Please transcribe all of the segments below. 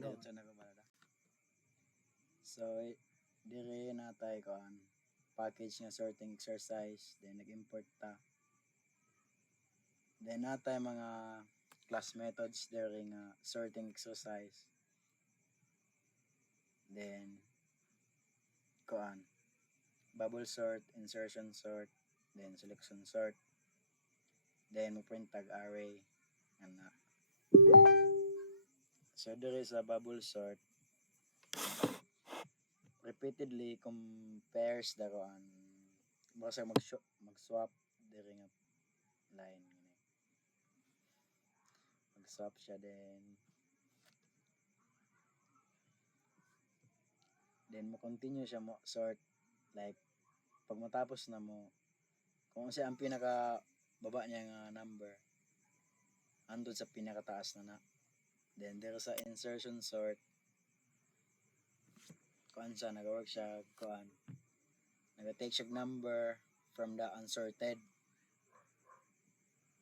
diretso na ko balada. So dire natay ko an package nga sorting exercise, then nag-import ta. Then natay mga class methods during sorting exercise. Then kuan bubble sort, insertion sort, then selection sort. Then mo print tag array ana. So there is a bubble sort. Repeatedly compares daro an basta mag-swap diri nga line gini. Mag-swap siya then mo continue siya mo sort like pag matapos na mo kung siya ang pinaka baba niya nga number andun sa pinakataas na. Then there sa insertion sort kuan siya nag-work siya kuan nag-take siya number from the unsorted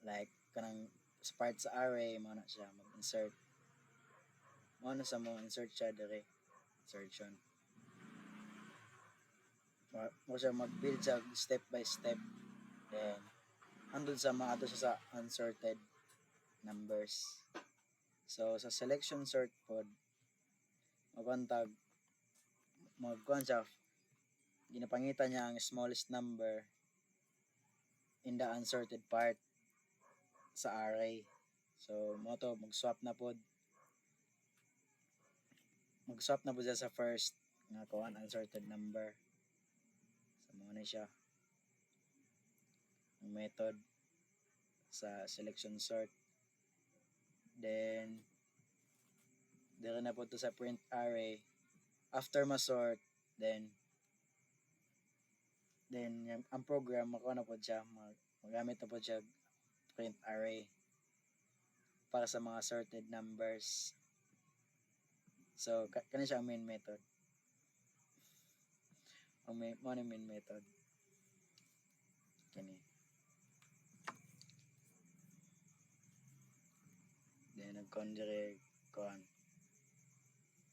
like kanang part sa array mo na siya mag-insert mo na sa mo insert siya dire insertion mo siya mag-build siya step by step then andun sa mga ato siya sa unsorted numbers. So sa selection sort pod magkuantag magkuan siya ginapangitan niya ang smallest number in the unsorted part sa array. So mo to mag-swap na pod siya sa first nga kuan unsorted number. So mo na siya ang method sa selection sort. Then dire na po to sa print array after ma-sort then ang program makuha na po siya magamit na po siya print array para sa mga sorted numbers. So kani siya ang main method ang main method kini then nagkuan dire kuan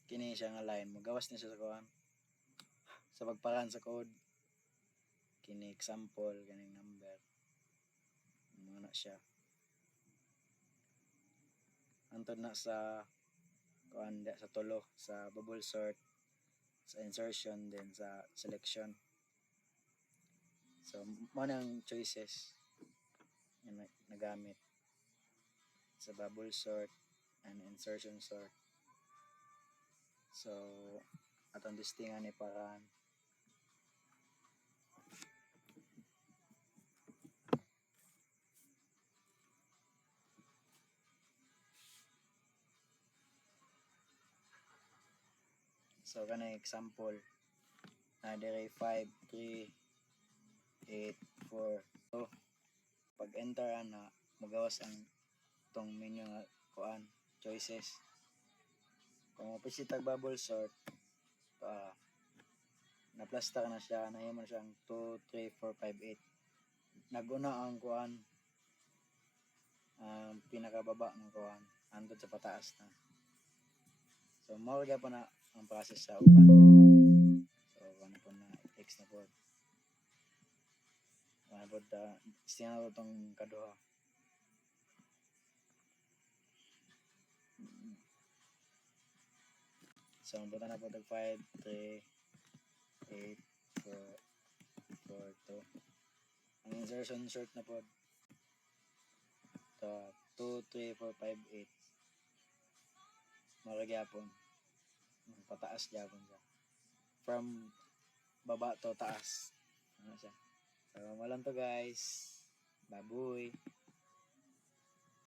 kini siya nga line magawas na siya sa kuan sa pagparan sa code kini example kaning number mo na siya antod na sa kuan sa tulo sa bubble sort sa insertion then sa selection. So mo nang choices nga nagamit sa bubble sort and insertion sort. So atong listingan ni paran so kanang example na dire 5 3 8 4 so pag enter ana magawas ang tong menu nga kuan choices kung mapisitag bubble sort naplasta ka na siya nahimo na siyang 2 3 4 5 8 naguna ang kuan pinakababa ng kuan andun sa pataas na so mao gyapon na ang process sa uban so ano po na text na po ano po istingan ko itong kaduha so punta na po tag 5 3 8 4 4 2 ang insertion sort na po to 2 3 4 5 8 maragyapon pataas gyapon siya from baba to taas ano siya so malang to guys baboy.